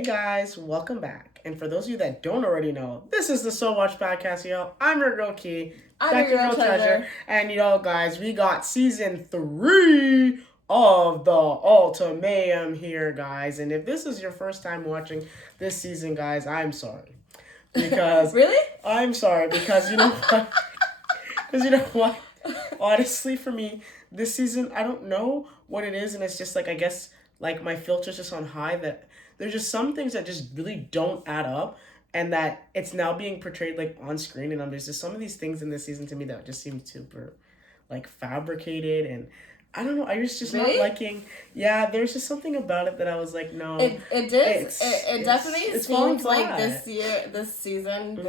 Hey guys, welcome back. And for those of you that don't already know, this is the SoWatchPodcast, yo. I'm your girl Key. I'm your girl Treasure. And guys, we got season 3 of the Ultimatum here, guys. And if this is your first time watching this season, guys, I'm sorry. Because Really? I'm sorry because you know what? Because you know what? Honestly, for me, this season, I don't know what it is, and it's just like, I guess, like, my filter's just on high, that there's just some things that just really don't add up, and that it's now being portrayed, like, on screen, and there's just some of these things in this season to me that just seem super, like, fabricated, and I don't know, I was just Really? not liking, there's just something about it that I was like, no. It definitely seems like this season,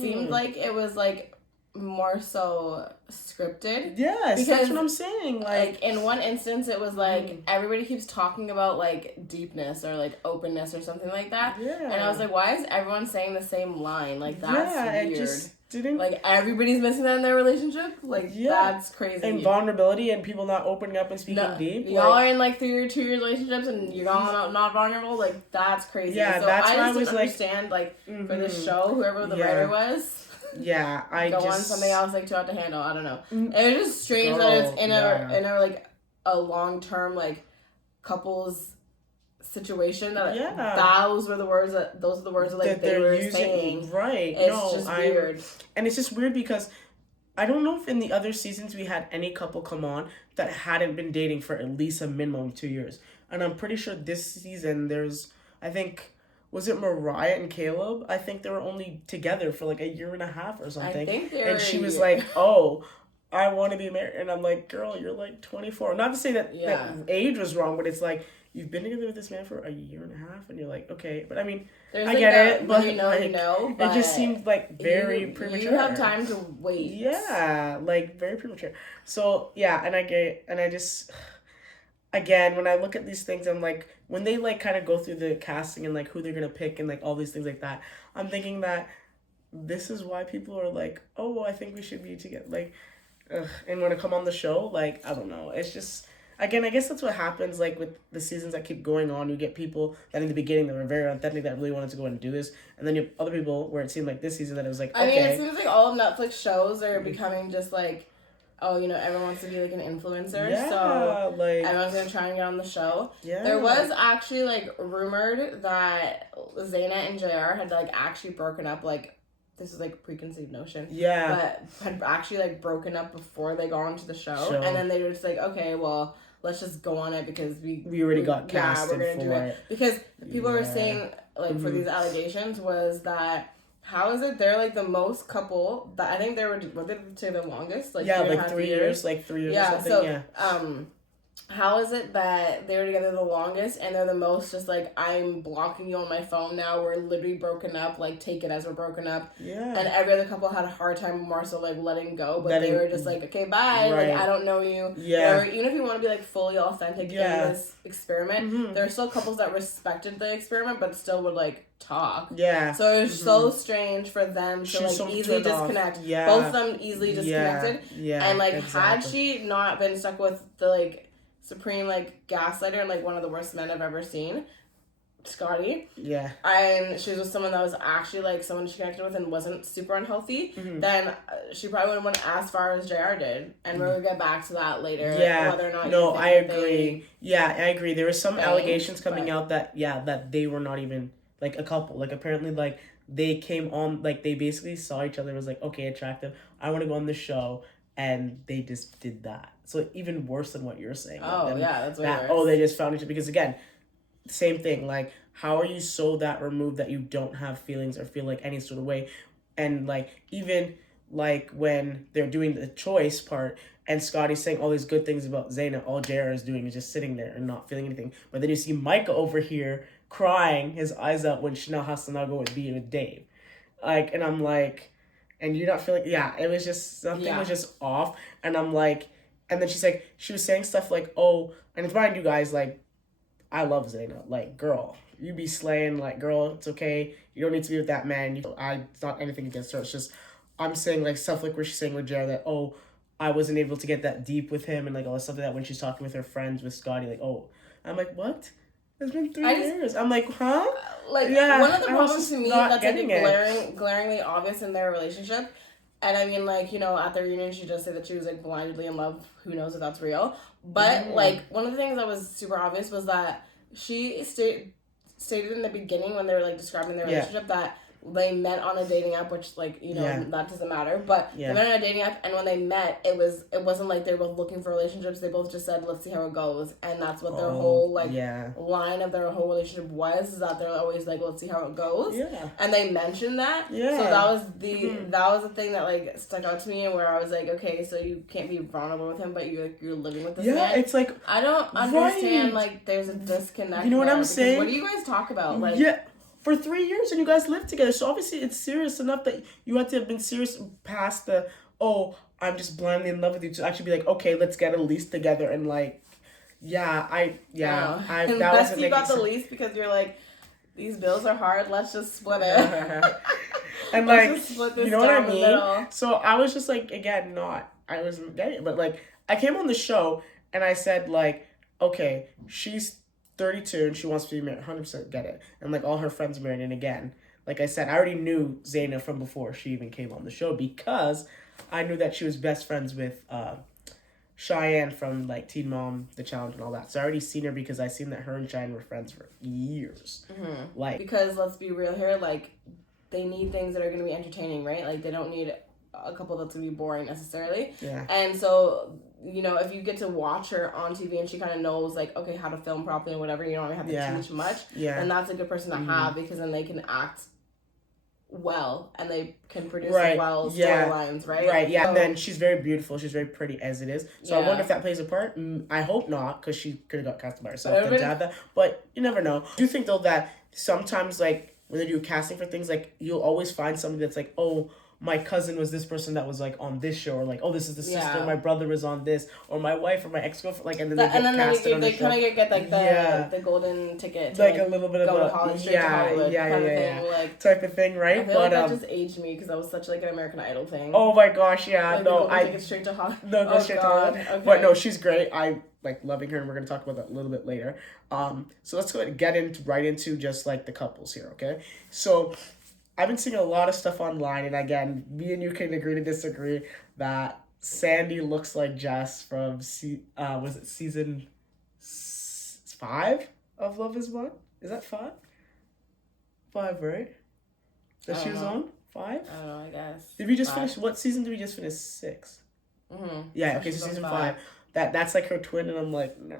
seemed like it was, like, more so scripted. Yes, because that's what I'm saying. Like in one instance, it was like everybody keeps talking about like deepness or like openness or something like that. Yeah. And I was like, why is everyone saying the same line? Like that's weird. It just didn't. Like everybody's missing that in their relationship. Like that's crazy. And vulnerability and people not opening up and speaking deep. Y'all are in like 3 or 2 year relationships and you're not vulnerable. Like that's crazy. Yeah, so that's I why just I was didn't understand like for this show, whoever the writer was. Yeah, I go just on something else like too hard to handle. I don't know. It was just strange that it's in a like a long term like couples situation that those are the words that like they were using, saying. Right. It's just weird. And it's just weird because I don't know if in the other seasons we had any couple come on that hadn't been dating for at least a minimum of 2 years. And I'm pretty sure this season there's, I think, was it Mariah and Caleb? I think they were only together for like a year and a half or something. I think and she was like, "Oh, I want to be married," and I'm like, "Girl, you're like 24." Not to say that age was wrong, but it's like you've been together with this man for a year and a half, and you're like, okay, but I mean, I like get it, but but it just seemed like very premature. You have time to wait. Yeah, like very premature. So and I just. Again, when I look at these things, I'm like, when they like kind of go through the casting and like who they're gonna pick and like all these things like that, I'm thinking that this is why people are like, oh, well, I think we should be together. Like, and when I come on the show, like, I don't know. It's just, again, I guess that's what happens like with the seasons that keep going on. You get people that in the beginning that were very authentic that really wanted to go and do this, and then you have other people where it seemed like this season that it was like, okay. I mean, it seems like all of Netflix shows are becoming just like, oh, everyone wants to be like an influencer, so like everyone's gonna try and get on the show. Yeah. There was actually like rumored that Zaina and JR had like actually broken up, like this is like preconceived notion. Yeah. But had actually like broken up before they got onto the show. And then they were just like, okay, well, let's just go on it because we already got casted we're gonna do it. Because people were saying like for these allegations was that how is it they're like the most couple that I think they were the longest like 3 years like 3 years or something how is it that they were together the longest and they're the most just like I'm blocking you on my phone now, we're literally broken up, like take it as we're broken up, and every other couple had a hard time more so like letting go, but they were just like, okay, bye, like I don't know you, or even if you want to be like fully authentic in this experiment, there are still couples that respected the experiment but still would like talk, so it was so strange for them to like easily disconnect, both of them easily disconnected, and like had she not been stuck with the like supreme like gaslighter and like one of the worst men I've ever seen, Scotty. Yeah. And she was with someone that was actually like someone she connected with and wasn't super unhealthy. Then she probably wouldn't went as far as JR did, and we'll get back to that later. Yeah. Whether or not. No, I agree. I agree. There were some allegations coming out that that they were not even like a couple. Like apparently like they came on like they basically saw each other and was like, okay, attractive. I want to go on this show. And they just did that. So even worse than what you're saying. Oh, that's way worse. Oh, they just found each other. Because again, same thing. Like, how are you so that removed that you don't have feelings or feel like any sort of way? And like, even like when they're doing the choice part and Scotty's saying all these good things about Zaina, all JR is doing is just sitting there and not feeling anything. But then you see Micah over here crying his eyes out when she now has to now go and be with Dave. Like, and I'm like... And you're not feeling... it was just... Something was just off. And I'm like... And then she's like... She was saying stuff like, oh... And it's mind you guys, like... I love Zaina. Like, girl, you be slaying. Like, girl, it's okay. You don't need to be with that man. It's not anything against her. It's just... I'm saying, like, stuff like where she's saying with Jared that, oh... I wasn't able to get that deep with him. And, like, all this stuff like that when she's talking with her friends with Scotty. Like, oh... I'm like, what? It's been 3 years. I'm like, huh? Like, one of the problems to me that's like glaringly obvious in their relationship, and I mean, like, you know, at their reunion, she does say that she was like blindly in love. Who knows if that's real? But like, one of the things that was super obvious was that she stated in the beginning when they were like describing their relationship that they met on a dating app, which, like, you know, that doesn't matter. But they met on a dating app, and when they met, it wasn't like they were both looking for relationships. They both just said, let's see how it goes. And that's what their whole, like, line of their whole relationship was, is that they're always like, let's see how it goes. Yeah. And they mentioned that. Yeah. So that was the thing that, like, stuck out to me, and where I was like, okay, so you can't be vulnerable with him, but you're living with this man. Yeah, it's like, I don't understand, like, there's a disconnect. You know what I'm saying? What do you guys talk about? Like, for 3 years, and you guys lived together. So obviously it's serious enough that you had to have been serious past the, oh, I'm just blindly in love with you, to actually be like, okay, let's get a lease together. And like, that wasn't you got the lease because you're like, these bills are hard, let's just split it. And like, you know what I mean? So I was just like, again, I wasn't getting it. But like, I came on the show and I said, like, okay, she's 32 and she wants to be married. 100% get it. And like, all her friends are married. And again, like I said, I already knew Zaina from before she even came on the show, because I knew that she was best friends with Cheyenne from like Teen Mom, The Challenge, and all that. So I already seen her because I seen that her and Cheyenne were friends for years. Mm-hmm. Like, because let's be real here, like, they need things that are going to be entertaining, right? Like, they don't need a couple that's going to be boring necessarily. Yeah. And so, you know, if you get to watch her on TV and she kind of knows, like, okay, how to film properly and whatever, you don't have to teach much. Yeah. And that's a good person to have, because then they can act well and they can produce well storylines, right? Right, yeah. So, and then she's very beautiful. She's very pretty as it is. So I wonder if that plays a part. I hope not, because she could have got cast by herself to have that. But you never know. I do think, though, that sometimes, like, when they do casting for things, like, you'll always find somebody that's like, oh, my cousin was this person that was like on this show, or like, oh, this is the sister, my brother was on this, or my wife or my ex-girlfriend, like, and then they get casted on the show. They kind of get like the golden ticket to, like a little bit of a Hollywood, like, type of thing, right? I feel like that just aged me, because that was such like an American Idol thing. Oh my gosh, yeah, like, no, I take it straight to Hollywood. No, go straight to Hollywood. Okay. But no, she's great. I like loving her, and we're gonna talk about that a little bit later. So let's go ahead and get right into just like the couples here, okay? So I've been seeing a lot of stuff online, and again, me and you can agree to disagree that Sandy looks like Jess from was it season 5 of Love Is Blind? Is that 5? 5, right? That she was on 5? I don't know, I guess. Did we just finish? What season did we just finish? 6. Mm-hmm. Yeah. Okay, so season 5. That's like her twin, and I'm like, no.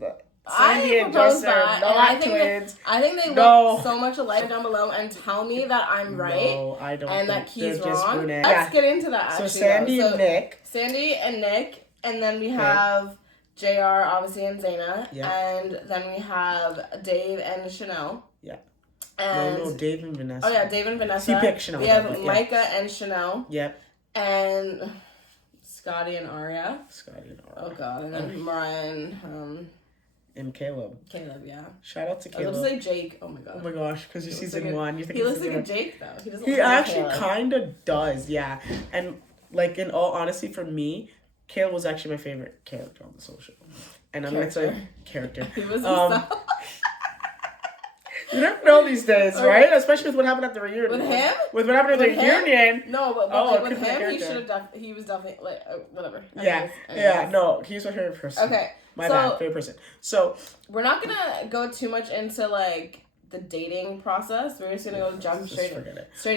But Sandy and Jess are not twins. I think they look so much alike. Down below and tell me that I'm right. No, I don't. And that Key's wrong. Let's get into that. So Sandy and Nick. Sandy and Nick, and then we have JR, obviously, and Zaina, and then we have Dave and Chanel. Yeah. And no, Dave and Vanessa. Oh yeah, Dave and Vanessa. He picked Chanel. We have Micah and Chanel. Yep. And Scotty and Aria. Oh god, and then Mariah and Caleb. Yeah. Shout out to Caleb. I was going to say Jake. Oh my god. Oh my gosh, because you're season 1. You think he looks like a Jake, though. He actually kind of does, yeah. And, like, in all honesty, for me, Caleb was actually my favorite character on the social. And I'm going to say character. He was you never know these days, right? Especially with what happened at the reunion. With him? With what happened at the reunion. No, but with him, he was definitely, like, whatever. Anyways. No, he's my favorite person. Okay. My bad, favorite person. So, we're not going to go too much into, like, the dating process. We're just going to jump straight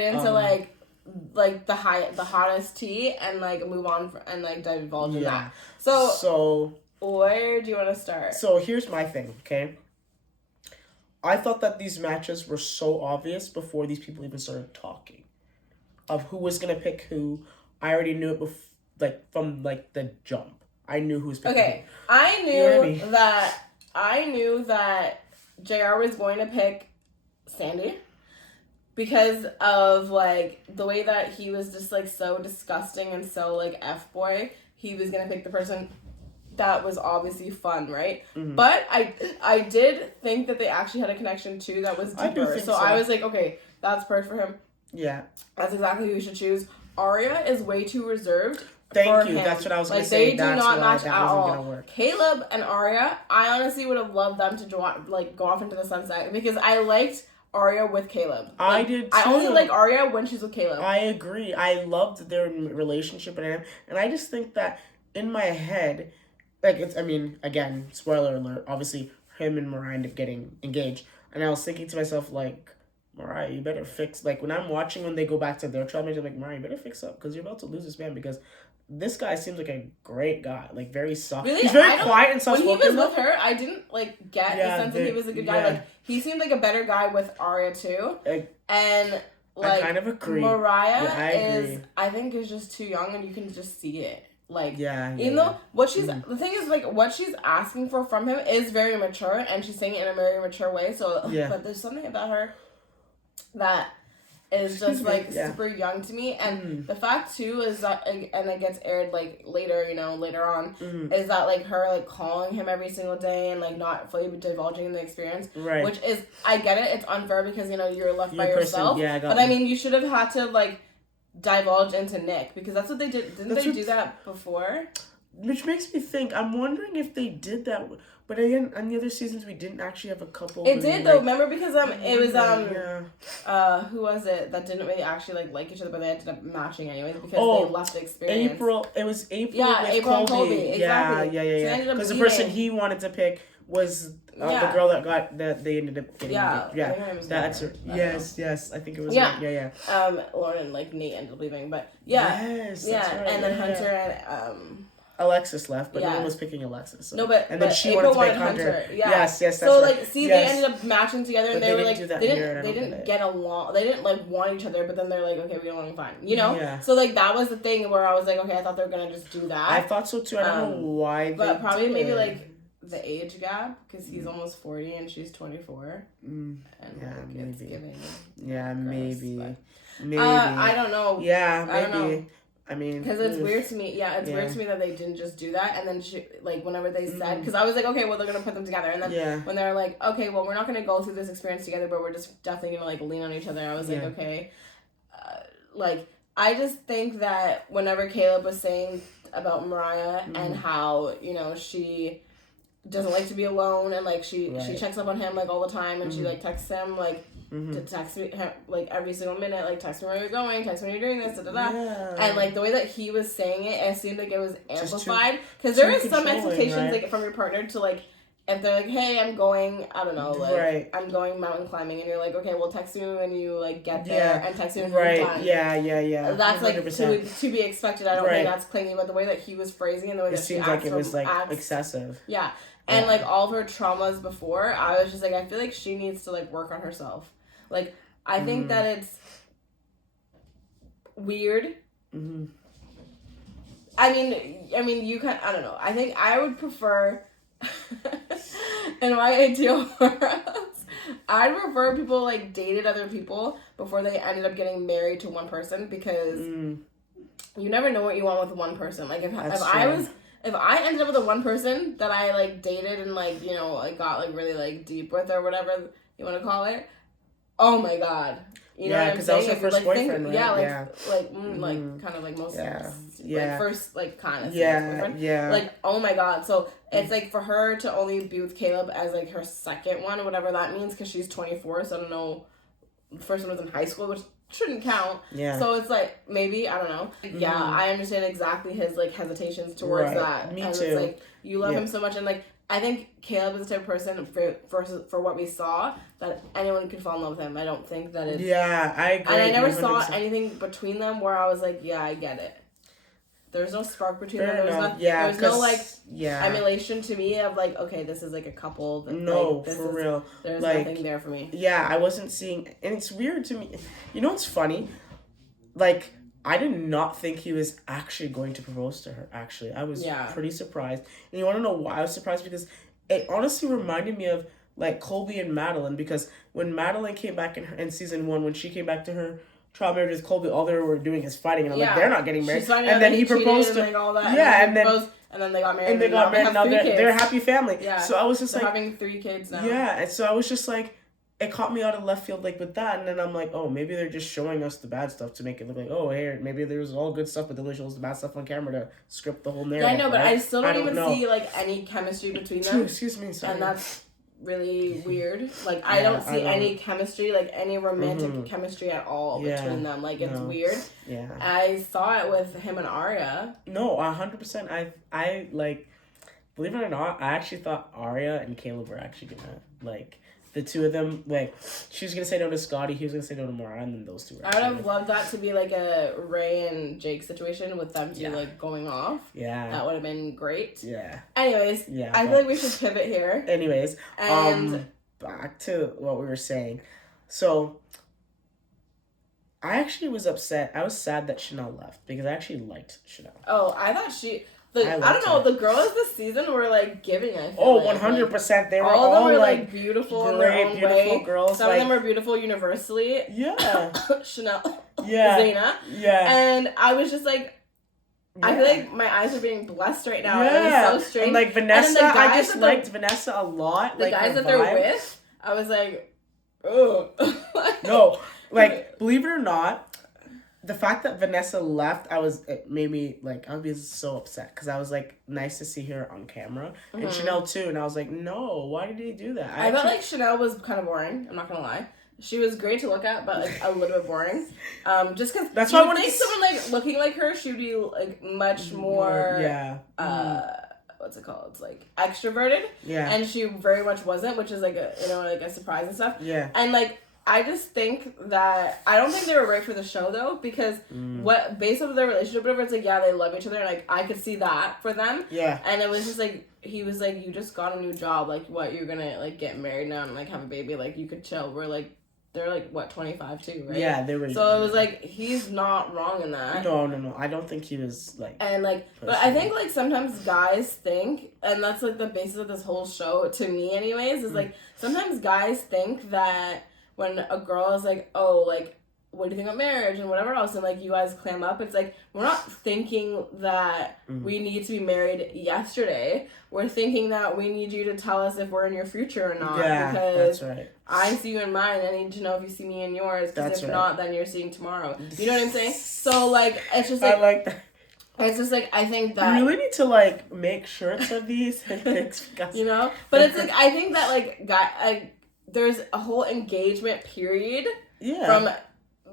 into, like the hottest tea, and, like, move on and, like, divulge in that. So, where do you want to start? So, here's my thing, okay? I thought that these matches were so obvious before these people even started talking of who was going to pick who. I already knew it from the jump. I knew who was picking who. I knew that JR was going to pick Sandy because of, like, the way that he was just, like, so disgusting and so, like, F-boy. He was going to pick the person that was obviously fun, right? Mm-hmm. But I did think that they actually had a connection too that was deeper. So I was like, okay, that's perfect for him. Yeah. That's exactly who we should choose. Aria is way too reserved. Thank you. That's what I was going to say. They do not match at all. Gonna work. Caleb and Arya, I honestly would have loved them to go off into the sunset because I liked Arya with Caleb. I did too. I only like Arya when she's with Caleb. I agree. I loved their relationship and I just think that in my head, like again, spoiler alert, obviously him and Mariah end up getting engaged. And I was thinking to myself, like, Mariah, you better fix, like, when I'm watching when they go back to their trial, I'm like, Mariah, you better fix up, because you're about to lose this man, because this guy seems like a great guy, like, very soft. Really? He's very quiet and soft. When he was with her, I didn't, like, get the sense that he was a good guy. Yeah. Like, he seemed like a better guy with Arya, too. And, like, I kind of agree. Mariah I think, is just too young, and you can just see it. Like, even though what she's, the thing is, like, what she's asking for from him is very mature, and she's saying it in a very mature way, so, but there's something about her that is just, like, super young to me, and the fact, too, is that, and it gets aired, like, later on, is that, like, her, like, calling him every single day, and, like, not fully divulging the experience, which is, I get it, it's unfair, because, you know, you're left by yourself, but, I mean, you should have had to, like, divulge into Nick, because that's what they did. Didn't they do that before? Which makes me think, I'm wondering if they did that, but again, on the other seasons we didn't actually have a couple. It did though, remember, because it was who was it that didn't really actually like each other, but they ended up matching anyways because they left the experience. It was April. Yeah, with April and Colby. Exactly. Yeah. Because the person he wanted to pick was the girl that they ended up getting. That's her. Yes. I think it was. Lauren and like Nate ended up leaving, but that's right. And then Hunter and Alexis left, but no one was picking Alexis. So. No, but then she April wanted to pick Hunter. Yeah. Yes, that's so right. like, see, they ended up matching together, and but they were like, they they didn't get along. They didn't like want each other, but then they're like, okay, we don't want to find, you know. Yeah. So like that was the thing where I was like, okay, I thought they were gonna just do that. I thought so too. I don't know why. But probably maybe like the age gap, because he's almost 40 and she's 24. And maybe. It's giving. Maybe. But, maybe. I don't know. Yeah, maybe. I don't know. I mean, because it's weird to me. Yeah, it's weird to me that they didn't just do that. And then she, like, whenever they said, because I was like, okay, well, they're gonna put them together. And then when they're like, okay, well, we're not gonna go through this experience together, but we're just definitely gonna like lean on each other. I was like, okay, like, I just think that whenever Caleb was saying about Mariah and how, you know, she doesn't like to be alone, and like she checks up on him like all the time, and she like texts him like. To text me like every single minute, like text me where you're going, text me when you're doing this, and like the way that he was saying it seemed like it was amplified, because there is some expectations like from your partner to like, if they're like, hey, I'm going, I don't know, like I'm going mountain climbing, and you're like, okay, well, text me when you like get there, and text me when you're done. That's 100%. Like to be expected. I don't think that's clingy, but the way that he was phrasing it, the way that she seems like it was like excessive. And like all of her traumas before, I was just like, I feel like she needs to like work on herself. Like, I think that it's weird. I mean, you can. I don't know. I think I would prefer, in my ideal world, I'd prefer people like dated other people before they ended up getting married to one person, because you never know what you want with one person. Like if I ended up with a one person that I like dated and like, you know, like got like really like deep with or whatever you want to call it. Oh my god! You know what I'm saying? That was her first boyfriend, right? Like kind of like most like first like kind of boyfriend. Like, oh my god! So it's like for her to only be with Caleb as like her second one, whatever that means, because she's 24. So I don't know. The first one was in high school, which shouldn't count. So it's like maybe, I don't know. I understand exactly his like hesitations towards that. Me and too. It's like you love him so much, and like. I think Caleb is the type of person, for what we saw, that anyone could fall in love with him. I don't think that it's... Yeah, I agree. And I never 100%. Saw anything between them where I was like, yeah, I get it. There's no spark between them. There was no, like, emulation to me of, like, okay, this is, like, a couple. That, like, for real. There's like, nothing there for me. Yeah, I wasn't seeing... And it's weird to me. You know what's funny? Like... I did not think he was actually going to propose to her, actually. I was pretty surprised. And you want to know why I was surprised? Because it honestly reminded me of, like, Colby and Madeline. Because when Madeline came back in season 1, when she came back to her trial marriage with Colby, all they were doing is fighting. And I'm like, they're not getting married. And then he proposed to her. And, like, all that. And then they got married. And they got married. Now they're a happy family. Yeah. So I was just they're having 3 kids now. Yeah. And so I was just like, it caught me out of left field, like, with that, and then I'm like, oh, maybe they're just showing us the bad stuff to make it look like, oh, here, maybe there's all good stuff, but then they show us the bad stuff on camera to script the whole narrative. Yeah, I know, but right? I still don't even see, like, any chemistry between them. Excuse me, sorry. And that's really weird. Like, I don't see any chemistry, like, any romantic chemistry at all between them. Like, it's weird. Yeah. I saw it with him and Arya. No, 100%. I like, believe it or not, I actually thought Arya and Caleb were actually gonna, like, the two of them, like, she was gonna say no to Scotty, he was gonna say no to Mara, and then those two were. I would have loved that to be like a Ray and Jake situation with them two like going off. Yeah. That would have been great. Yeah. Anyways, I feel like we should pivot here. Anyways, and back to what we were saying. So, I actually was upset. I was sad that Chanel left because I actually liked Chanel. Oh, I thought she. I don't know. The girls this season were like giving. I feel 100%. They were all all of them were like beautiful in great, their own beautiful way. girls. Some of them were beautiful universally. Yeah. Chanel. Yeah. Zaina. Yeah. And I was just like, I feel like my eyes are being blessed right now. Yeah. It was so strange. And like Vanessa, I just liked Vanessa a lot. The like, guys that they're with, I was like, oh. No, like, believe it or not, the fact that Vanessa left, it made me, like, I was so upset because I was like, nice to see her on camera. And Chanel too. And I was like, no, why did he do that? I felt like Chanel was kind of boring. I'm not going to lie. She was great to look at, but like a little bit boring. Just because that's why I think someone like looking like her, she'd be like much more. What's it called? It's like extroverted. Yeah. And she very much wasn't, which is like a surprise and stuff. Yeah. And like I just think that I don't think they were right for the show though, because based on their relationship, whatever, it's like they love each other, and like I could see that for them. Yeah. And it was just like he was like, you just got a new job, like what, you're gonna like get married now and like have a baby, like you could chill. We're like. They're like, what, 25 too, right? Yeah, they were. So it was like, he's not wrong in that. No. I don't think he was like. And like, but I think like sometimes guys think, and that's like the basis of this whole show, to me anyways, is like sometimes guys think that when a girl is like, oh, like, what do you think of marriage and whatever else, and like you guys clam up, it's like we're not thinking that we need to be married yesterday. We're thinking that we need you to tell us if we're in your future or not. Yeah, because that's right. I see you in mine. I need to know if you see me in yours. Because if not, then you're seeing tomorrow. You know what I'm saying? So like, it's just like I like that. It's just like I think that you really need to like make shirts of these and things, you know. But it's like I think that like there's a whole engagement period. Yeah. From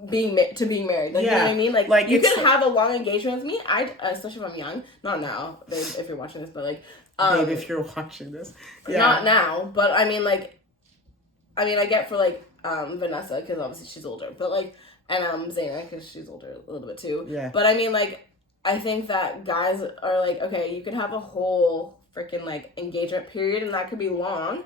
being married, like, you know what I mean, like you can have a long engagement with me, especially if I'm young, not now, babe, if you're watching this, but like babe, if you're watching this, not now, but I mean I get for like Vanessa, because obviously she's older, but like, and Zaina, because she's older a little bit too, but I mean like I think that guys are like, okay, you can have a whole freaking like engagement period, and that could be long.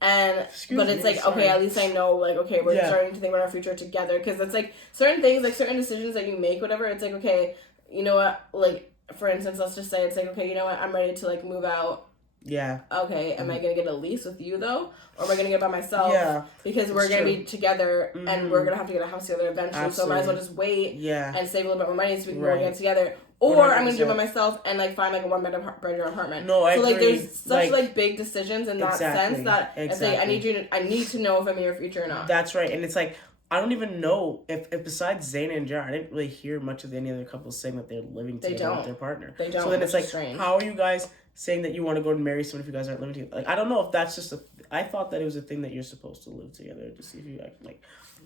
And but it's like, okay, at least I know, like, okay, we're starting to think about our future together, because it's like certain things, like certain decisions that you make, whatever, it's like, okay, you know what, like for instance, let's just say it's like, okay, you know what, I'm ready to like move out. Yeah. Okay, am I gonna get a lease with you though, or am I gonna get by myself? Yeah. Because we're gonna be together, and we're gonna have to get a house together eventually. Absolutely. So I might as well just wait. Yeah. And save a little bit more money so we can go get together. Or 100%. I'm gonna do it by myself and like find like a one-bedroom apartment. No, I agree. So like there's such like big decisions in that sense that it's like I need to know if I'm in your future or not. That's right, and it's like I don't even know if besides Zayn and Jar, I didn't really hear much of any other couples saying that they're living together with their partner. They don't. So then it's like, strange. How are you guys saying that you want to go and marry someone if you guys aren't living together? Like I don't know if that's just I thought that it was a thing that you're supposed to live together to see if you act like.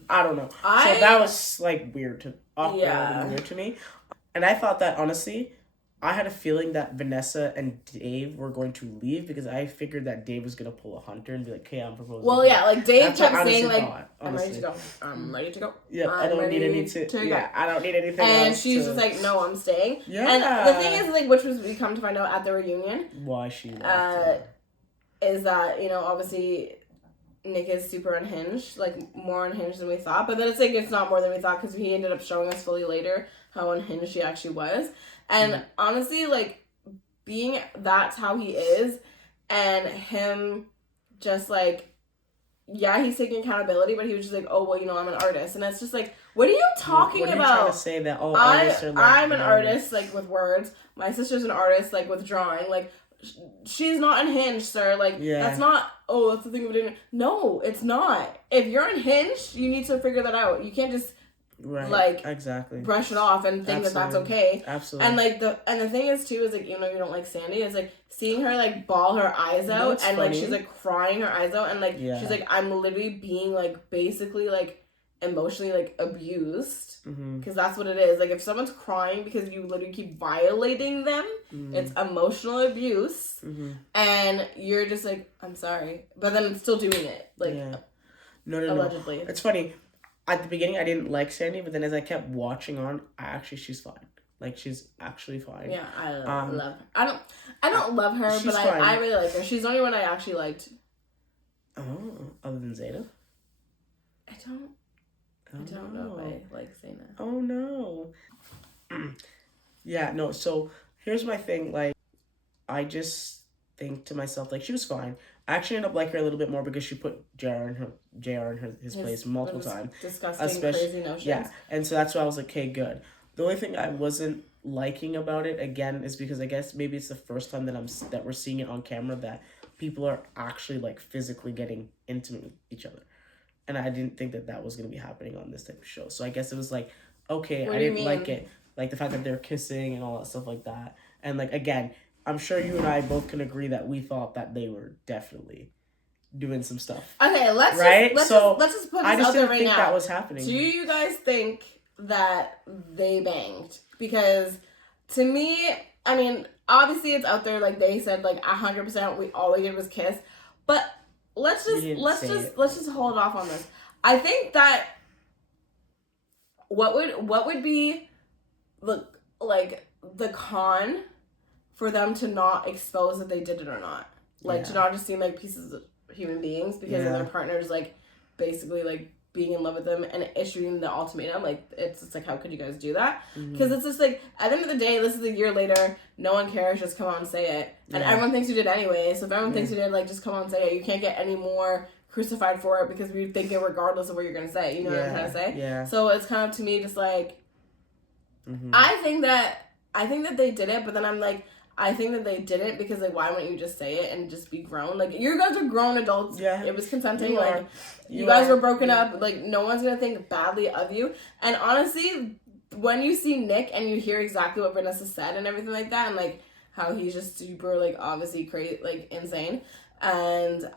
I don't know. So that was like awkward and weird to me, and I thought that honestly. I had a feeling that Vanessa and Dave were going to leave because I figured that Dave was going to pull a Hunter and be like, hey, I'm proposing. Well, yeah, like Dave kept saying, like, I'm ready to go. I'm ready to go. Yeah, I don't need anything. Yeah, I don't need anything and else. She's just like, no, I'm staying. Yeah. And the thing is, like, which was we come to find out at the reunion. Why she left. Is that, you know, obviously Nick is super unhinged, like, more unhinged than we thought. But then it's like, it's not more than we thought because he ended up showing us fully later how unhinged he actually was. And honestly, like, that's how he is, and him just, like, yeah, he's taking accountability, but he was just like, oh, well, you know, I'm an artist. And it's just like, what are you talking about? What are you trying to say that all artists are like... I'm an artist, like, with words. My sister's an artist, like, with drawing. Like, she's not unhinged, sir. Like, that's not, that's the thing of doing. No, it's not. If you're unhinged, you need to figure that out. You can't just, exactly brush it off and think that that's okay. Absolutely. And, like, the thing is, too, is, like, you don't like Sandy, is, like, seeing her, like, bawl her eyes out, and, funny? Like, she's, like, crying her eyes out, and, like, she's, like, I'm literally being, like, basically, like, emotionally, like, abused, because that's what it is. Like, if someone's crying because you literally keep violating them, it's emotional abuse, and you're just like, I'm sorry, but then still doing it, like, allegedly. It's funny, at the beginning I didn't like Sandy, but then as I kept watching on, she's fine. Like, she's actually fine. Yeah, I love her. I don't love her, but I really like her. She's the only one I actually liked. Oh, other than Zeta? I don't know if I like Zena. Oh, no. Yeah, no, so here's my thing. Like, I just think to myself, like, she was fine. I actually ended up liking her a little bit more because she put JR in his place multiple times. Disgusting, crazy notions. Yeah, and so that's why I was like, okay, good. The only thing I wasn't liking about it, again, is because I guess maybe it's the first time that we're seeing it on camera that people are actually, like, physically getting intimate with each other. And I didn't think that was going to be happening on this type of show. So I guess it was like, okay, I didn't like it. Like, the fact that they're kissing and all that stuff like that. And, like, again, I'm sure you and I both can agree that we thought that they were definitely doing some stuff. Okay, let's just put this out there right now. I just didn't think that was happening. Do you guys think that they banged? Because to me, I mean, obviously it's out there, like they said, like 100%. All we did was kiss, but let's just hold off on this. I think that what would be the con for them to not expose that they did it or not, like to not just seem like pieces of human beings because of their partners, like basically like being in love with them and issuing the ultimatum. Like, it's just like, how could you guys do that? Because it's just like, at the end of the day, this is a year later, no one cares, just come out and say it. And everyone thinks you did anyway, so if everyone thinks you did, like, just come out and say it. You can't get any more crucified for it because we think it regardless of what you're gonna say. You know what I'm trying to say? Yeah. So it's kind of, to me, just like, I think that they did it, but then I'm like, I think that they didn't because, like, why wouldn't you just say it and just be grown? Like, you guys are grown adults. Yeah. It was consenting. You guys were broken up. Like, no one's going to think badly of you. And honestly, when you see Nick and you hear exactly what Vanessa said and everything like that, and, like, how he's just super, like, obviously crazy, like, insane, and,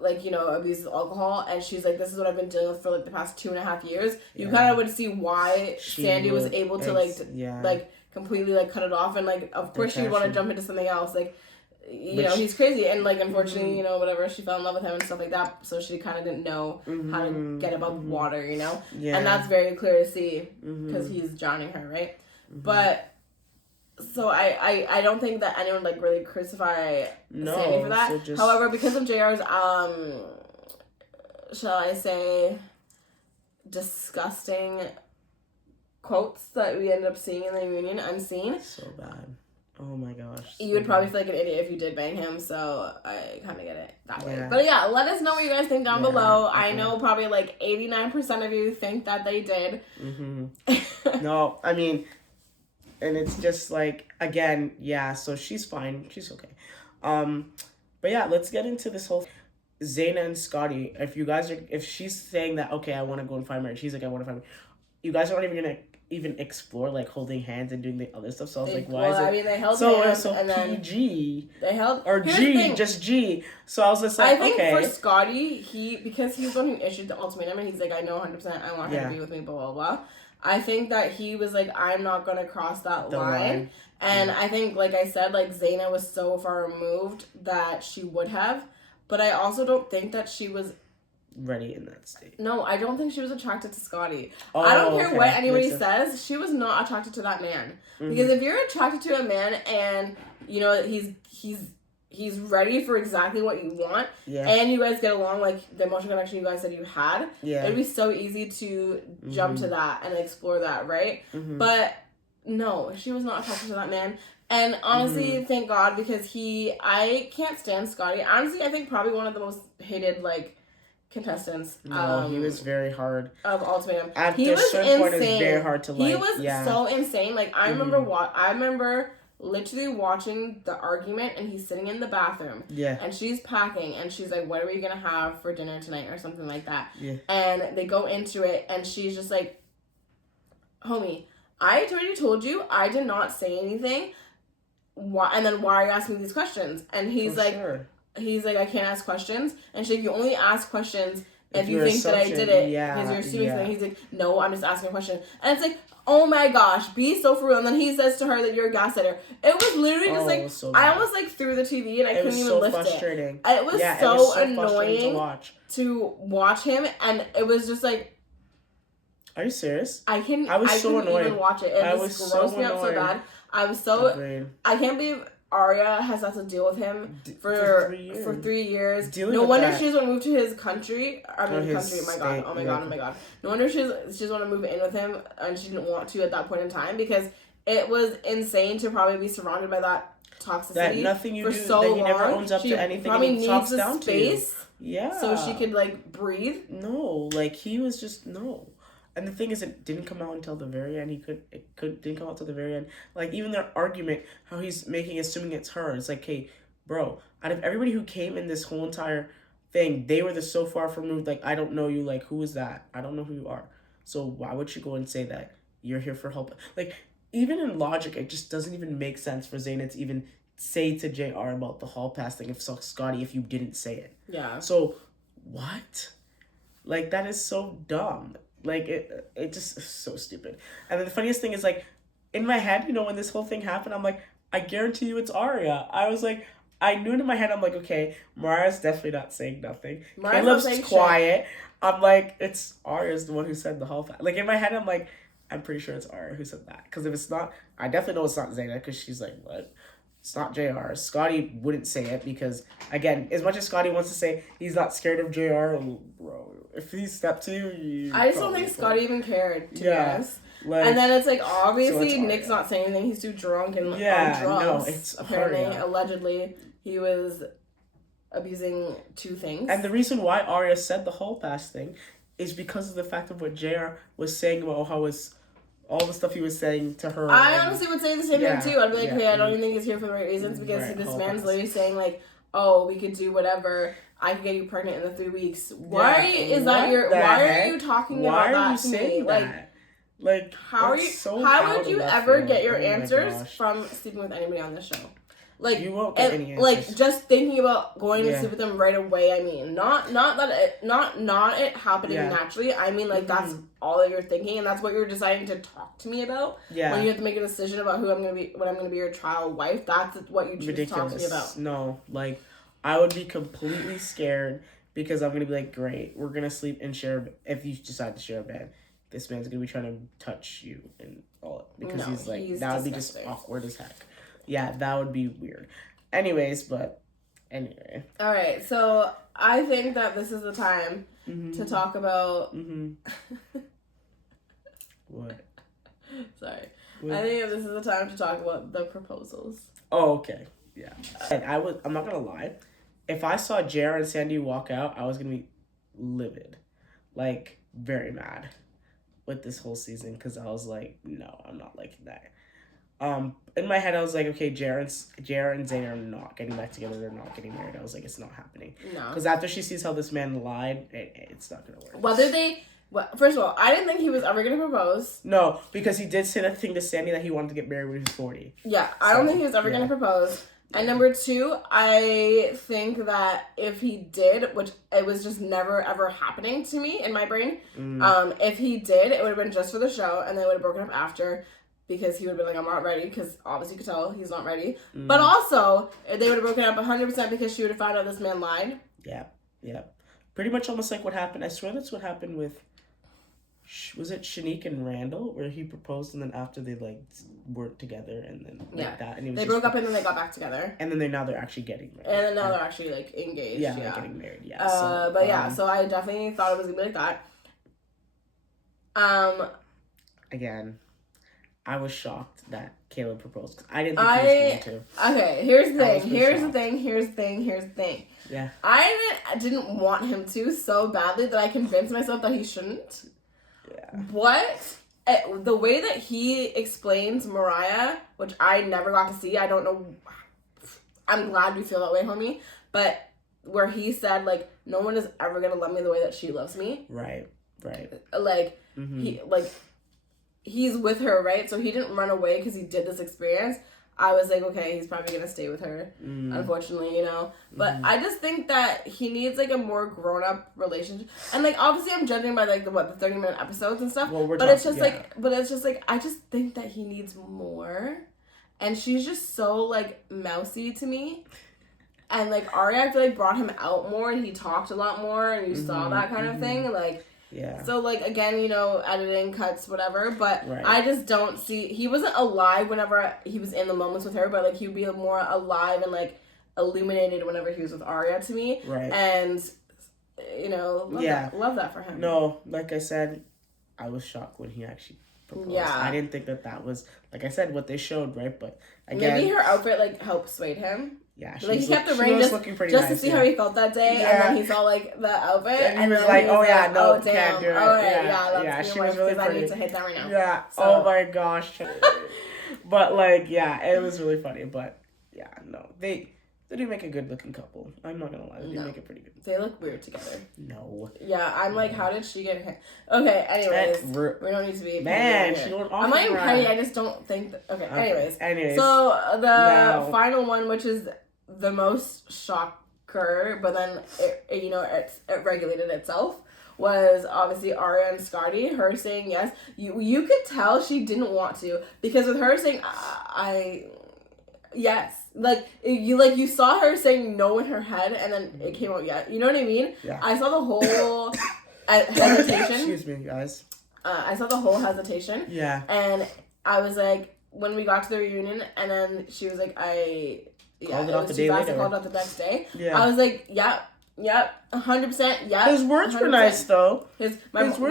like, abuses alcohol, and she's like, this is what I've been dealing with for, like, the past 2.5 years, you kind of would see why Sandy was able to, like, completely, like, cut it off, and, like, of course she would want to jump into something else, like, he's crazy, and, like, unfortunately, whatever, she fell in love with him and stuff like that, so she kind of didn't know how to get above water, and that's very clear to see, because he's drowning her, right, but, so I don't think that anyone, like, really crucify Sandy for that, however, because of JR's, shall I say, disgusting quotes that we ended up seeing in the reunion unseen. So bad. Oh my gosh. You would probably feel like an idiot if you did bang him, so I kind of get it that way. But yeah, let us know what you guys think down below. I know probably like 89% of you think that they did. No, I mean, and it's just like, again, so she's fine. She's okay. But yeah, let's get into this whole Zaina and Scotty. If she's saying that, okay, I want to go and find marriage, she's like, I want to find marriage. You guys aren't even going to even explore, like, holding hands and doing the other stuff. So I was like, why is it? I mean, they held hands. So and then PG. They held. Or G, just G. So I was just like, okay. I think for Scotty, because he's the one who issued the ultimatum, and he's like, I know 100% I want her to be with me, blah, blah, blah. I think that he was like, I'm not going to cross that line. And I think, like I said, like, Zaina was so far removed that she would have. But I also don't think that she was ready in that state. No, I don't think she was attracted to Scotty. I don't care what anybody says. She was not attracted to that man. Because if you're attracted to a man and he's ready for exactly what you want, and you guys get along, like the emotional connection you guys said you had, it'd be so easy to jump to that and explore that, right? But no, she was not attracted to that man. And honestly, thank God, because I can't stand Scotty. Honestly, I think probably one of the most hated, like, contestants. No, he was very hard. Of Ultimatum. At a certain point, it was very hard to like. He was so insane. Like, I remember literally watching the argument, and he's sitting in the bathroom. Yeah. And she's packing, and she's like, what are we going to have for dinner tonight, or something like that. Yeah. And they go into it, and she's just like, homie, I already told you I did not say anything. Why? And then why are you asking me these questions? And he's like, I can't ask questions. And she's like, you only ask questions if you think that I did it, because you're assuming something. He's like, no, I'm just asking a question. And it's like, oh my gosh, be so for real. And then he says to her that you're a gaslighter. It was literally just like, so I almost like threw the TV and I couldn't even lift frustrating. it. It was so annoying to watch him, and it was just like, are you serious? I couldn't even watch it. It was grossed me out so bad. I was so... Agreed. I can't believe Arya has had to deal with him for 3 years. No wonder she doesn't move to his country. Oh my god. No wonder she doesn't want to move in with him, and she didn't want to at that point in time, because it was insane to probably be surrounded by that toxicity that nothing you for do, so that long. He never owns up to anything, probably and he needs talks the down space, to you. Yeah. So she could like breathe. No, like he was just no. And the thing is, it didn't come out until the very end. Didn't come out till the very end. Like, even their argument, how he's assuming it's her. It's like, hey, bro, out of everybody who came in this whole entire thing, they were the so far removed. Like, I don't know you. Like, who is that? I don't know who you are. So why would you go and say that you're here for help? Like, even in logic, it just doesn't even make sense for Zaynab to even say to JR about the hall pass thing, Scotty, if you didn't say it. Yeah. So, what? Like, that is so dumb. Like, it just is so stupid. And then the funniest thing is, like, in my head, when this whole thing happened, I'm like, I guarantee you it's Arya. I was like, I knew it in my head. I'm like, okay, Mariah's definitely not saying nothing. Caleb's quiet. Shit. I'm like, it's Arya's the one who said the whole fact. Like, in my head, I'm like, I'm pretty sure it's Arya who said that. Because if it's not, I definitely know it's not Zaynab, because she's like, what? It's not JR. Scotty wouldn't say it because, again, as much as Scotty wants to say he's not scared of JR, bro, if he stepped to you, I just don't think Scotty even cared, to be honest. Like, and then it's like, obviously, Nick's not saying anything. He's too drunk and on drugs. No, it's apparently, allegedly, he was abusing 2 things. And the reason why Arya said the hall pass thing is because of the fact of what JR was saying about how all the stuff he was saying to her. I honestly would say the same thing too. I'd be like, hey, I don't even think he's here for the right reasons, because this man's literally saying like, oh, we could do whatever. I could get you pregnant in the 3 weeks. Why are you talking about that to me? Like how would you ever get your answers from sleeping with anybody on this show? Like, you won't get any answers. Like, just thinking about going to sleep with them right away. I mean, not it happening naturally. I mean, like, that's all that you're thinking, and that's what you're deciding to talk to me about. Yeah. When you have to make a decision about when I'm gonna be your trial wife, that's what you choose to talk to me about. No, like, I would be completely scared, because I'm gonna be like, great, we're gonna sleep and share. If you decide to share a bed, this man's gonna be trying to touch you and all, because he's that would be just awkward as heck. Yeah, that would be weird. Anyway. All right, so I think that this is the time to talk about... What? Sorry. What? I think that this is the time to talk about the proposals. Oh, okay. Yeah. And I'm not going to lie. If I saw JR and Sandy walk out, I was going to be livid. Like, very mad with this whole season, because I was like, no, I'm not liking that. In my head, I was like, okay, JR and Zayn are not getting back together. They're not getting married. I was like, it's not happening. No. Because after she sees how this man lied, it's not going to work. First of all, I didn't think he was ever going to propose. No, because he did say that thing to Sandy that he wanted to get married when he was 40. Yeah, I don't think he was ever going to propose. And number 2, I think that if he did, which it was just never ever happening to me in my brain, if he did, it would have been just for the show, and they would have broken up after. Because he would have been like, I'm not ready, because obviously you could tell he's not ready. But also, they would have broken up 100% because she would have found out this man lied. Yeah. Pretty much almost like what happened. I swear that's what happened with, was it Shanique and Randall, where he proposed and then after they like weren't together and then like that. And they broke up and then they got back together. And then they're actually getting married. And then now they're actually like engaged. Yeah, they're getting married. Yeah. So I definitely thought it was going to be like that. Again, I was shocked that Caleb proposed. I didn't think he was going to. Okay, here's the thing. Yeah. I didn't want him to so badly that I convinced myself that he shouldn't. Yeah. What the way that he explains Mariah, which I never got to see, I don't know. I'm glad you feel that way, homie. But where he said, like, no one is ever gonna love me the way that she loves me. Right. Like, he's with her, right? So he didn't run away because he did this experience. I was like, okay, he's probably gonna stay with her, unfortunately, you know. But I just think that he needs like a more grown-up relationship. And like, obviously, I'm judging by like the 30-minute episodes and stuff. Well, it's just like, I just think that he needs more. And she's just so like mousy to me. And like Arya, I feel like brought him out more, and he talked a lot more, and you saw that kind of thing, like. Yeah. So, like, again, you know, editing, cuts, whatever, but I just don't see... He wasn't alive whenever he was in the moments with her, but, like, he would be more alive and, like, illuminated whenever he was with Arya to me. Right. And, you know, love that for him. No, like I said, I was shocked when he actually proposed. Yeah. I didn't think that was, like I said, what they showed, right? But, again... Maybe her outfit, like, helped sway him. Yeah, like he kept the ring just to see how he felt that day, and then he saw like the outfit, and he was like, "Oh yeah, no, damn, can't do it." Oh that's she was really pretty. I need to hit that right now. Yeah. So. Oh my gosh. But like, yeah, it was really funny. But yeah, no, they do make a good looking couple. I'm not gonna lie, they make it pretty good. They look weird together. No. Yeah, I'm like, how did she get hit? Okay, anyways, we don't need to be. Man, she went off. I'm not even petty. I just don't think. Okay. Anyways. So the final one, which is the most shocker, but then it regulated itself, was obviously Arya and Scotty, her saying yes. You could tell she didn't want to, because with her saying yes, like you saw her saying no in her head, and then it came out yes. You know what I mean? Yeah. I saw the whole hesitation. Excuse me, guys. I saw the whole hesitation. Yeah. And I was like, when we got to the reunion, and then she was like, called it off the day later. I called it the next day. Yeah. I was like, yep, 100%, yep. His words 100%. Were nice, though. His words were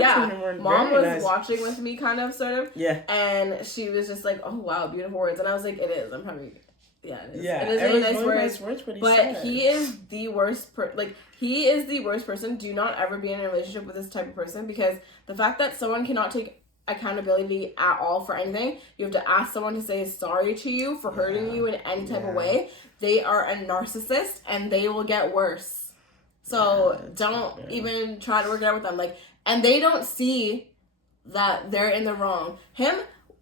Mom was nice. Watching with me, kind of, sort of. Yeah. And she was just like, oh, wow, beautiful words. And I was like, it is. I'm probably... Yeah, it is. Yeah, it is really nice words. But he is the worst he is the worst person. Do not ever be in a relationship with this type of person, because the fact that someone cannot take accountability at all for anything, you have to ask someone to say sorry to you for hurting you in any type of way. They are a narcissist, and they will get worse. So don't even try to work it out with them. Like, and they don't see that they're in the wrong. Him,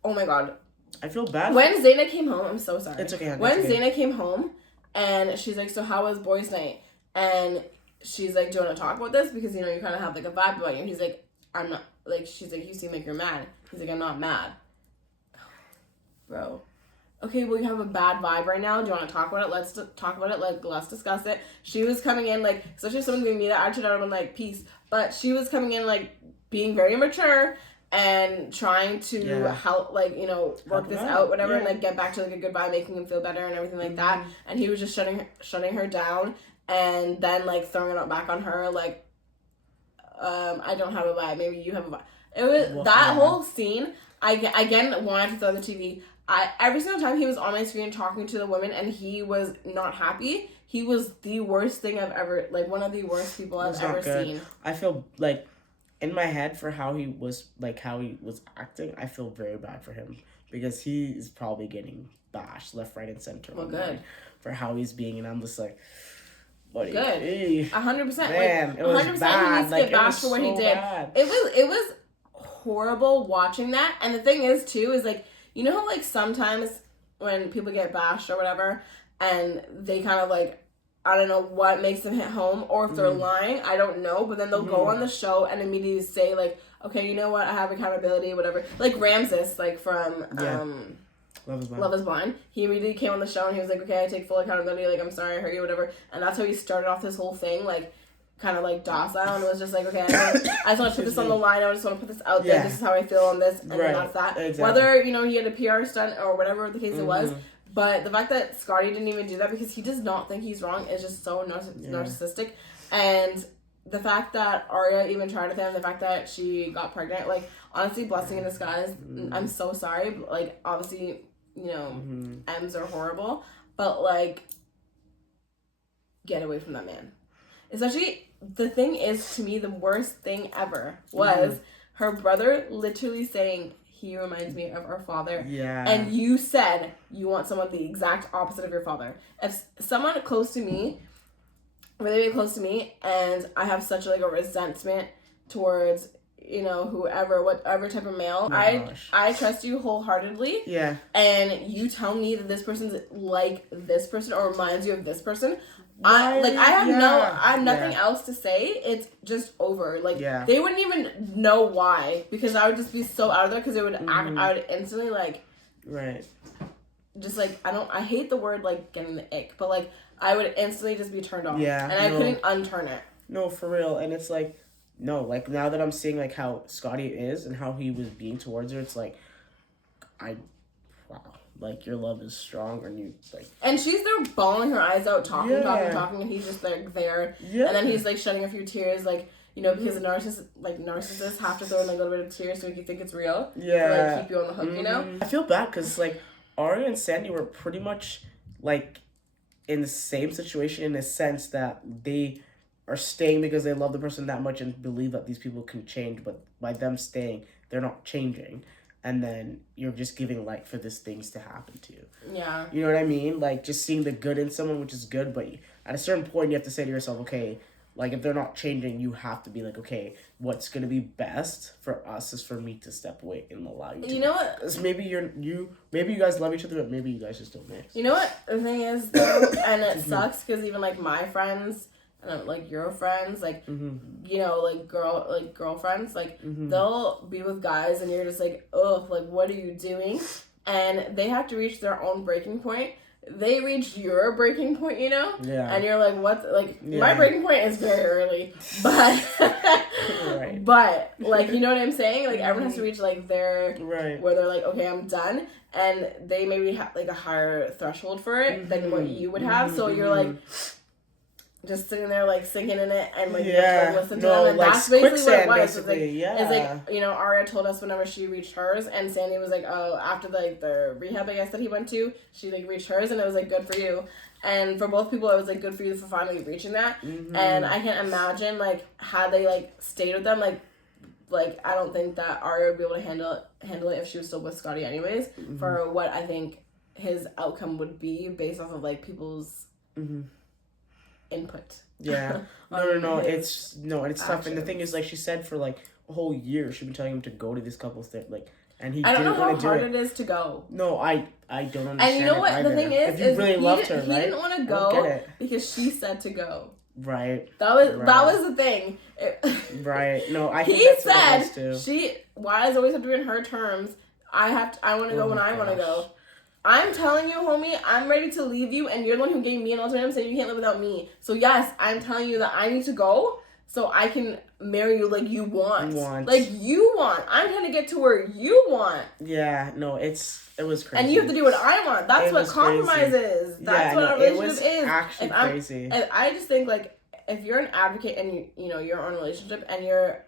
oh my god. I feel bad. When Zaina came home, I'm so sorry. It's okay. When Zaina came home, and she's like, so how was boys' night? And she's like, do you want to talk about this? Because, you know, you kind of have, like, a vibe about you. And he's like, I'm not, like, she's like, you seem like you're mad. He's like, I'm not mad. Bro. Okay, well, you have a bad vibe right now. Do you want to talk about it? Let's talk about it. Like, let's discuss it. She was coming in, like, especially if someone giving me that attitude, I would have been like, peace. But she was coming in, like, being very mature and trying to help, like, you know, work this out, whatever, and, like, get back to, like, a good vibe, making him feel better and everything like that. And he was just shutting her down, and then, like, throwing it back on her, like, I don't have a vibe, maybe you have a vibe. It was whole scene. I again wanted to throw the TV. Every single time he was on my screen talking to the women and he was not happy, he was the worst thing I've ever, like, one of the worst people I've ever seen. I feel like, in my head, for how he was acting, I feel very bad for him, because he is probably getting bashed left, right, and center. Well, good. For how he's being, and I'm just like, buddy. Good. 100%. Man, like, it was 100% bad. He needs to get bashed for what he did. Bad. It was horrible watching that. And the thing is, too, is, like, you know how, like, sometimes when people get bashed or whatever, and they kind of, like, I don't know what makes them hit home, or if they're lying, I don't know, but then they'll go on the show and immediately say, like, okay, you know what, I have accountability, whatever. Like Ramses, like, from Love is Blind. He immediately came on the show and he was like, okay, I take full accountability, like, I'm sorry I hurt you, whatever. And that's how he started off this whole thing, like, kind of, like, docile, and it was just like, okay, I just want to put this on the line, I just want to put this out there, this is how I feel on this, and then that's that. Exactly. Whether, you know, he had a PR stunt or whatever the case it was, but the fact that Scotty didn't even do that because he does not think he's wrong is just so narcissistic. And the fact that Arya even tried with him, the fact that she got pregnant, like, honestly, blessing in disguise. I'm so sorry, but, like, obviously, you know, M's are horrible, but, like, get away from that man. Especially, the thing is, to me, the worst thing ever was her brother literally saying, he reminds me of our father. Yeah. And you said you want someone the exact opposite of your father. If someone close to me, really, really close to me, and I have such like a resentment towards, you know, whatever type of male, I trust you wholeheartedly. Yeah. And you tell me that this person's like this person or reminds you of this person. I have nothing else to say. It's just over. Like, they wouldn't even know why, because I would just be so out of there, because it would I would instantly like, right, just like, I hate the word like getting the ick, but like I would instantly just be turned off. Yeah. And I couldn't unturn it. No, for real. And it's like, no, like now that I'm seeing like how Scotty is and how he was being towards her, it's like, wow. Like, your love is strong, and you, like... And she's there bawling her eyes out, talking, and he's just, like, there. Yeah. And then he's, like, shedding a few tears, like, you know, because narcissists have to throw in, like, a little bit of tears to make you think it's real. Yeah. To, like, keep you on the hook, you know? I feel bad, because, like, Aria and Sandy were pretty much, like, in the same situation in the sense that they are staying because they love the person that much and believe that these people can change, but by them staying, they're not changing. And then you're just giving light for these things to happen to you. Yeah. You know what I mean? Like, just seeing the good in someone, which is good, but at a certain point, you have to say to yourself, okay, like, if they're not changing, you have to be like, okay, what's going to be best for us is for me to step away and allow you to. You know what? Because maybe maybe you guys love each other, but maybe you guys just don't mix. You know what the thing is, though? And it sucks, because even, like, my friends... and like your friends, like, you know, like girlfriends, like, they'll be with guys and you're just like, ugh, like, what are you doing? And they have to reach their own breaking point. They reach your breaking point, you know? Yeah. And you're like, what? Like, my breaking point is very early, but, but, like, you know what I'm saying? Like, everyone has to reach, like, their, where they're like, okay, I'm done. And they maybe have, like, a higher threshold for it than what you would have. So you're like... just sitting there, like, sinking in it and, like, listen to them. And like, that's basically what it was. It's like, you know, Aria told us whenever she reached hers, and Sandy was like, oh, after, like, the rehab, I guess, that he went to, she, like, reached hers, and it was, like, good for you. And for both people, it was, like, good for you for finally reaching that. And I can't imagine, like, had they, like, stayed with them, like, I don't think that Aria would be able to handle it if she was still with Scotty anyways, for what I think his outcome would be based off of, like, people's... input. Yeah. No. It's tough. And the thing is, like, she said for like a whole year she'd been telling him to go to these couples that, like, and he didn't want to do it. I don't know how hard it is to go. No, I don't understand. And you know what the thing is? If you really loved her, right? He didn't want to go because she said to go. Right. That was the thing. Right. No, I think that's what it was too. Why does it always have to be in her terms? I want to go when I want to go. I'm telling you, homie, I'm ready to leave you, and you're the one who gave me an ultimatum saying you can't live without me. So yes, I'm telling you that I need to go so I can marry you like you want. Like you want. I'm trying to get to where you want. Yeah, no, it was crazy. And you have to do what I want. That's what compromise is. That's what a relationship is. Actually crazy. And I just think, like, if you're an advocate and you know you're in a relationship and your,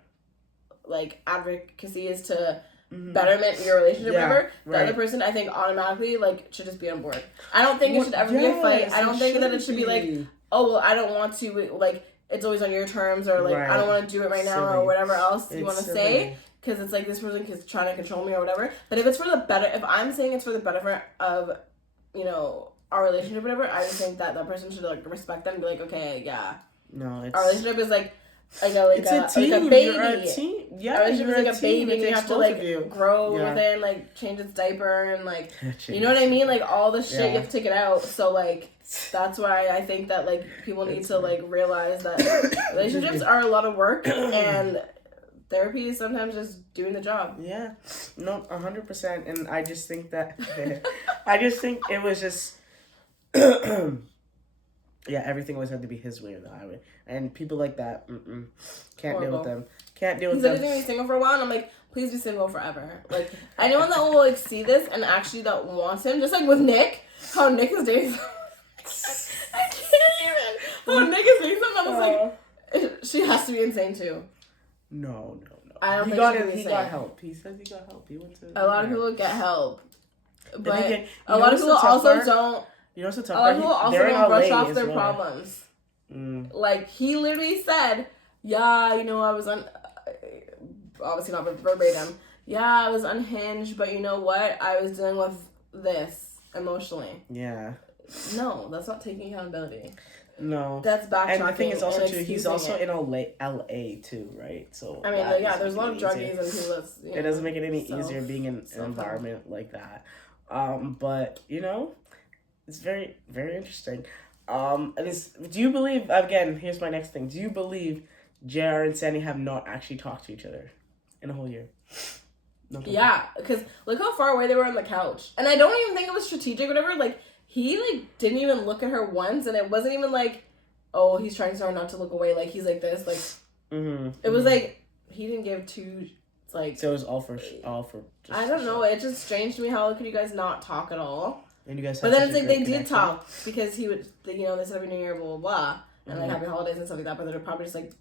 like, advocacy is to betterment your relationship, whatever, the other person, I think, automatically, like, should just be on board. I don't think it should ever be a fight. I don't think that it should be like, oh, well, I don't want to, like, it's always on your terms, or, like, I don't want to do it right now, or whatever else you want to say, because it's like this person is trying to control me or whatever. But if it's for the better, if I'm saying it's for the benefit of, you know, our relationship, whatever, I just think that person should, like, respect them and be like, okay, yeah. No, our relationship is like a team. Like a baby. You're a team. Yeah, you're like a baby, and you have to, like, grow with it and, like, change its diaper and, like, you know what I mean? Like, all the shit, you have to take it out. So, like, that's why I think that, like, people need to, like, realize that relationships are a lot of work, and therapy is sometimes just doing the job. Yeah. No, 100%. And I just think that, it was just, yeah, everything always had to be his way or the highway. And people like that, can't deal with them. Can't deal with them. He's like, he's going to be single for a while, and I'm like, please be single forever. Like, anyone that will, like, see this and actually that wants him, just like with Nick, how Nick is dating I can't even. How Nick is dating someone, I was like, she has to be insane too. No. I don't think he got help. He says he got help. He went to... A lot of people get help. But a lot of people also don't... You know what's the tough part? A lot of people also don't brush off their problems. Like, he literally said, yeah, you know, I was on... obviously not verbatim. yeah, I was unhinged, but you know what? I was dealing with this emotionally. Yeah. No, that's not taking accountability. No. That's backtracking. And the thing is also too, he's also in LA too, right? So I mean, yeah, there's a lot of druggies and people that's, it doesn't make it any easier being in an environment like that. But you know, it's very, very interesting. Do you believe, again, here's my next thing. Do you believe JR and Sandy have not actually talked to each other in a whole year? Yeah, because look how far away they were on the couch. And I don't even think it was strategic or whatever. Like, he, like, didn't even look at her once, and it wasn't even like, oh, he's trying so hard not to look away. Like, he's like this. Like, it was like, he didn't give two, like... So it was all for I don't know. It's just strange to me. How could you guys not talk at all? And you guys but then it's like, they did talk, because he would, you know, they said Happy New Year, blah, blah, blah, and, like, Happy Holidays and stuff like that, but they're probably just, like...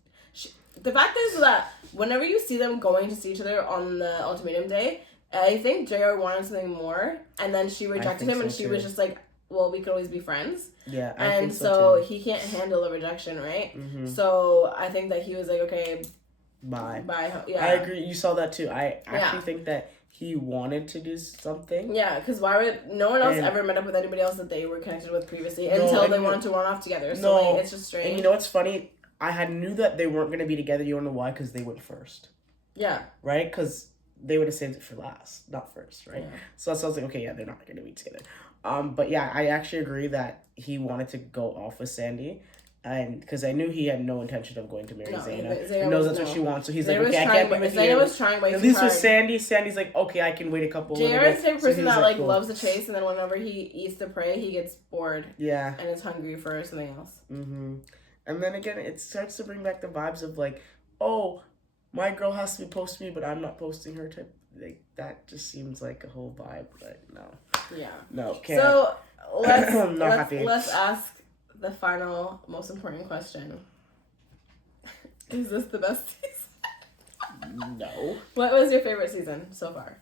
The fact is that whenever you see them going to see each other on the ultimatum day, I think JR wanted something more, and then she rejected him, and she was just like, well, we could always be friends. Yeah, I think so too. He can't handle the rejection, right? So I think that he was like, okay, bye. Yeah. I agree. You saw that too. I actually think that he wanted to do something. Yeah, because why would no one else ever met up with anybody else that they were connected with previously until they wanted to run off together? So like, it's just strange. And you know what's funny? I knew that they weren't going to be together. You don't know why? Because they went first. Yeah. Right? Because they would have saved it for last, not first, right? Yeah. So I was like, okay, yeah, they're not going to be together. But yeah, I actually agree that he wanted to go off with Sandy. And because I knew he had no intention of going to marry Zaina. He knows that's what she wants. So he's like, okay, I can't be with you. Zaina was trying way too hard. At least with Sandy, Sandy's like, okay, I can wait a couple JR is the type of person that like loves the chase, and then whenever he eats the prey, he gets bored. Yeah. And is hungry for something else. Mm-hmm. And then again, it starts to bring back the vibes of like, oh, my girl has to be posting me, but I'm not posting her type. Like, that just seems like a whole vibe, but no. Yeah. No, can't. So let's ask the final, most important question. Is this the best season? No. What was your favorite season so far?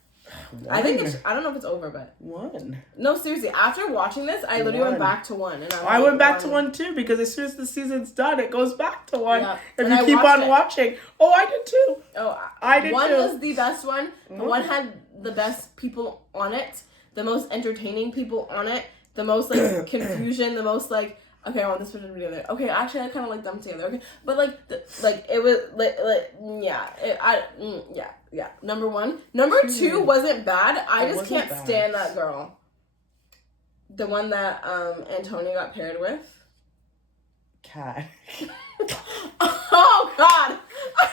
One. I think I don't know if it's over, but one. No, seriously. After watching this, I literally went back to one, and I went back to one too, because as soon as the season's done, it goes back to one. Yeah. If you keep on watching. Oh, I did too. Oh, I did one too. One was the best one. One had the best people on it, the most entertaining people on it, the most like confusion, the most like. Okay, I want this person to be together. Okay, actually, I kind of like them together. Okay, but like it was yeah. Number one, number two wasn't bad. I just can't stand that girl. The one that Antonio got paired with. Cat. Oh God, I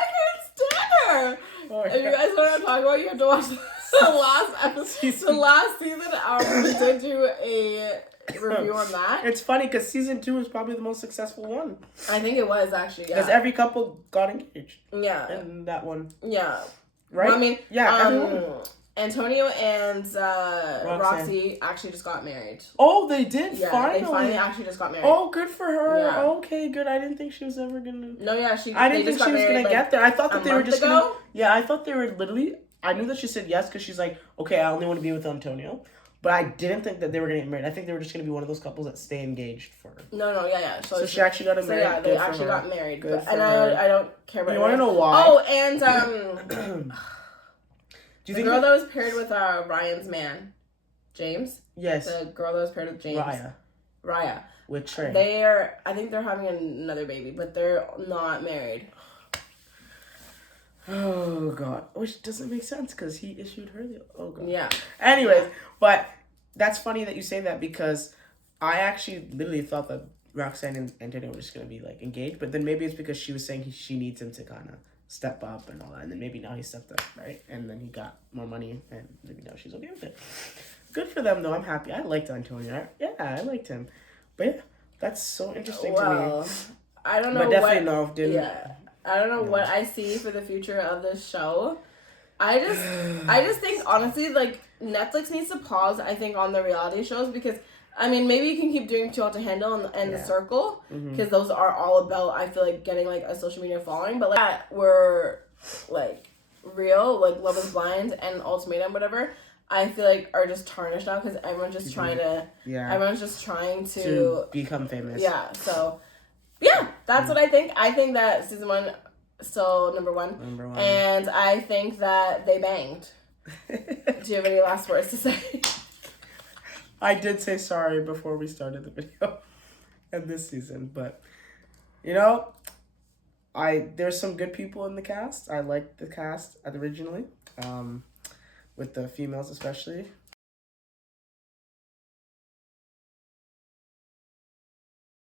can't stand her. Oh, if you guys want to talk about, you have to watch the last episode, the last season. We did do a review on that. It's funny because season 2 was probably the most successful one. I think it was actually, yeah. Because every couple got engaged. Yeah. In that one. Yeah. Right? Well, I mean, yeah, everyone. Antonio and Roxy actually just got married. Oh, they did? Yeah, finally? They finally actually just got married. Oh, good for her. Yeah. Okay, good. I didn't think she was ever going to... No, yeah, I didn't think she was going to get there. I thought that they were just going to... Yeah, I thought they were literally... I knew that she said yes because she's like, okay, I only want to be with Antonio. But I didn't think that they were going to get married. I think they were just going to be one of those couples that stay engaged for... No, yeah. So she actually got married. Yeah, they actually got married. And I don't care about it. You want to know why? Oh, and... Do you think the girl that was paired with Ryan's man, James? Yes. The girl that was paired with James. Raya. With Trey. I think they're having another baby, but they're not married. Oh, God. Which doesn't make sense because he issued her the... Oh, God. Yeah. Anyways, but that's funny that you say that because I actually literally thought that Roxanne and Antonio were just going to be, like, engaged. But then maybe it's because she was saying she needs him to kind of step up and all that. And then maybe now he stepped up, right? And then he got more money and maybe now she's okay with it. Good for them, though. I'm happy. I liked Antonio. I liked him. But, yeah, that's so interesting to me. I don't know but definitely Yeah. I don't know what I see for the future of this show. I just think, honestly, like, Netflix needs to pause, I think, on the reality shows because, I mean, maybe you can keep doing Too Hot to Handle and The Circle because those are all about, I feel like, getting, like, a social media following. But, like, that were, like, real, like, Love is Blind and Ultimatum, whatever, I feel like are just tarnished now because everyone's just trying to... Yeah. Everyone's just trying to... become famous. Yeah, so... Yeah, that's what I think. I think that season 1 So, number one. And I think that they banged. Do you have any last words to say? I did say sorry before we started the video and this season, but you know, there's some good people in the cast. I liked the cast originally, with the females especially.